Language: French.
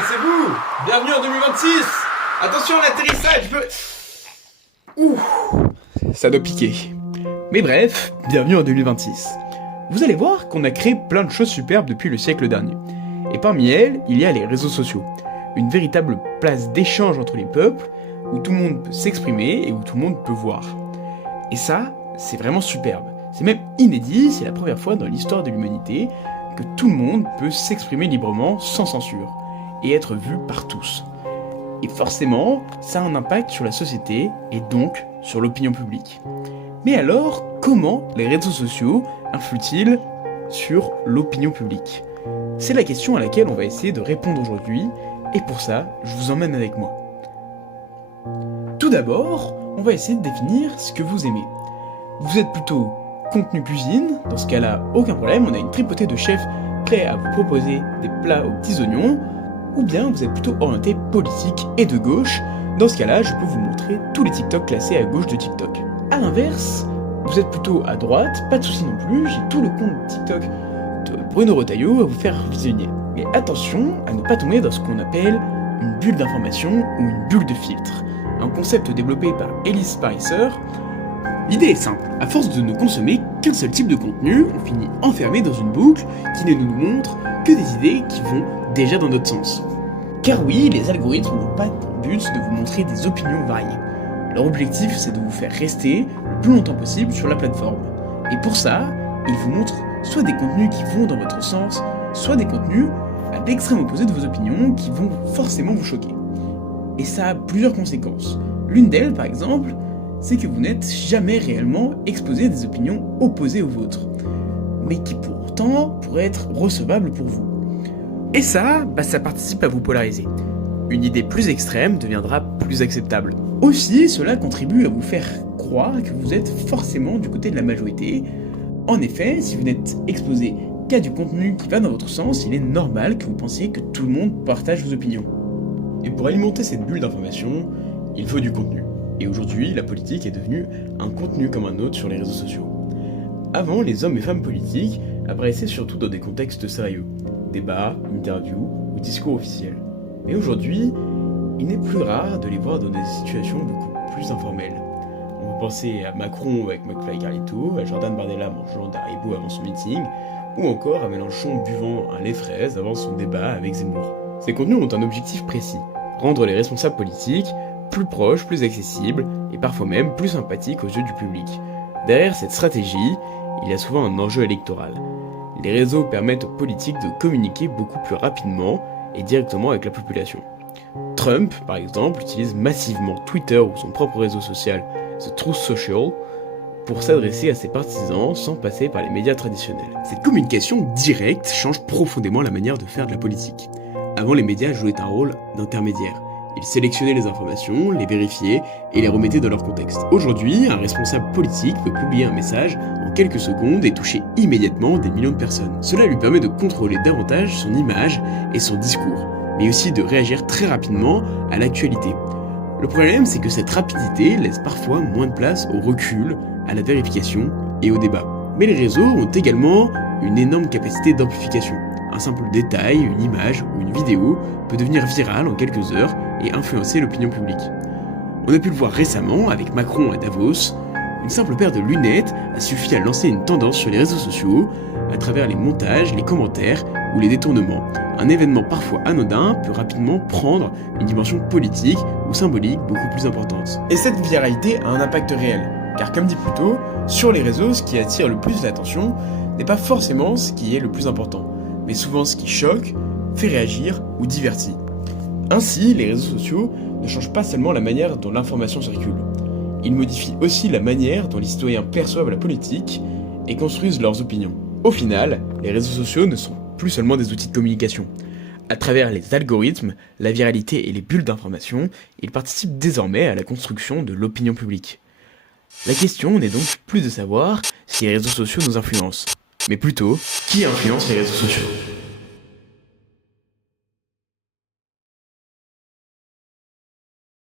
c'est vous! Bienvenue en 2026! Attention à l'atterrissage, Ouh, ça doit piquer. Mais bref, bienvenue en 2026. Vous allez voir qu'on a créé plein de choses superbes depuis le siècle dernier. Et parmi elles, il y a les réseaux sociaux. Une véritable place d'échange entre les peuples, où tout le monde peut s'exprimer et où tout le monde peut voir. Et ça, c'est vraiment superbe. C'est même inédit, c'est la première fois dans l'histoire de l'humanité que tout le monde peut s'exprimer librement sans censure, et être vu par tous. Et forcément, ça a un impact sur la société, et donc sur l'opinion publique. Mais alors, comment les réseaux sociaux influent-ils sur l'opinion publique ? C'est la question à laquelle on va essayer de répondre aujourd'hui, et pour ça, je vous emmène avec moi. Tout d'abord, on va essayer de définir ce que vous aimez. Vous êtes plutôt contenu cuisine, dans ce cas-là, aucun problème, on a une tripotée de chefs prêts à vous proposer des plats aux petits oignons, ou bien vous êtes plutôt orienté politique et de gauche, dans ce cas-là, je peux vous montrer tous les TikTok classés à gauche de TikTok. A l'inverse, vous êtes plutôt à droite, pas de soucis non plus, j'ai tout le compte TikTok de Bruno Retailleau à vous faire visionner. Mais attention à ne pas tomber dans ce qu'on appelle une bulle d'information ou une bulle de filtre, un concept développé par Elise Parisser. L'idée est simple, à force de ne consommer qu'un seul type de contenu, on finit enfermé dans une boucle qui ne nous montre que des idées qui vont déjà dans notre sens. Car oui, les algorithmes n'ont pas pour but de vous montrer des opinions variées. Leur objectif, c'est de vous faire rester le plus longtemps possible sur la plateforme. Et pour ça, ils vous montrent soit des contenus qui vont dans votre sens, soit des contenus à l'extrême opposé de vos opinions qui vont forcément vous choquer. Et ça a plusieurs conséquences. L'une d'elles, par exemple, c'est que vous n'êtes jamais réellement exposé à des opinions opposées aux vôtres, mais qui pourtant pourraient être recevables pour vous. Et ça, ça participe à vous polariser. Une idée plus extrême deviendra plus acceptable. Aussi, cela contribue à vous faire croire que vous êtes forcément du côté de la majorité. En effet, si vous n'êtes exposé qu'à du contenu qui va dans votre sens, il est normal que vous pensiez que tout le monde partage vos opinions. Et pour alimenter cette bulle d'information, il faut du contenu. Et aujourd'hui, la politique est devenue un contenu comme un autre sur les réseaux sociaux. Avant, les hommes et femmes politiques apparaissaient surtout dans des contextes sérieux, débats, interviews ou discours officiels. Mais aujourd'hui, il n'est plus rare de les voir dans des situations beaucoup plus informelles. On peut penser à Macron avec McFly et Carlito, à Jordan Bardella mangeant des Haribo avant son meeting, ou encore à Mélenchon buvant un lait fraise avant son débat avec Zemmour. Ces contenus ont un objectif précis, rendre les responsables politiques plus proches, plus accessibles, et parfois même plus sympathiques aux yeux du public. Derrière cette stratégie, il y a souvent un enjeu électoral. Les réseaux permettent aux politiques de communiquer beaucoup plus rapidement et directement avec la population. Trump, par exemple, utilise massivement Twitter ou son propre réseau social, The Truth Social, pour s'adresser à ses partisans sans passer par les médias traditionnels. Cette communication directe change profondément la manière de faire de la politique. Avant, les médias jouaient un rôle d'intermédiaire. Ils sélectionnaient les informations, les vérifiaient et les remettaient dans leur contexte. Aujourd'hui, un responsable politique peut publier un message en quelques secondes et toucher immédiatement des millions de personnes. Cela lui permet de contrôler davantage son image et son discours, mais aussi de réagir très rapidement à l'actualité. Le problème, c'est que cette rapidité laisse parfois moins de place au recul, à la vérification et au débat. Mais les réseaux ont également une énorme capacité d'amplification. Un simple détail, une image ou une vidéo peut devenir viral en quelques heures et influencer l'opinion publique. On a pu le voir récemment avec Macron à Davos. Une simple paire de lunettes a suffi à lancer une tendance sur les réseaux sociaux à travers les montages, les commentaires ou les détournements. Un événement parfois anodin peut rapidement prendre une dimension politique ou symbolique beaucoup plus importante. Et cette viralité a un impact réel, car comme dit plus tôt, sur les réseaux, ce qui attire le plus l'attention n'est pas forcément ce qui est le plus important, mais souvent ce qui choque, fait réagir ou divertit. Ainsi, les réseaux sociaux ne changent pas seulement la manière dont l'information circule. Ils modifient aussi la manière dont les citoyens perçoivent la politique et construisent leurs opinions. Au final, les réseaux sociaux ne sont plus seulement des outils de communication. À travers les algorithmes, la viralité et les bulles d'information, ils participent désormais à la construction de l'opinion publique. La question n'est donc plus de savoir si les réseaux sociaux nous influencent, mais plutôt qui influence les réseaux sociaux.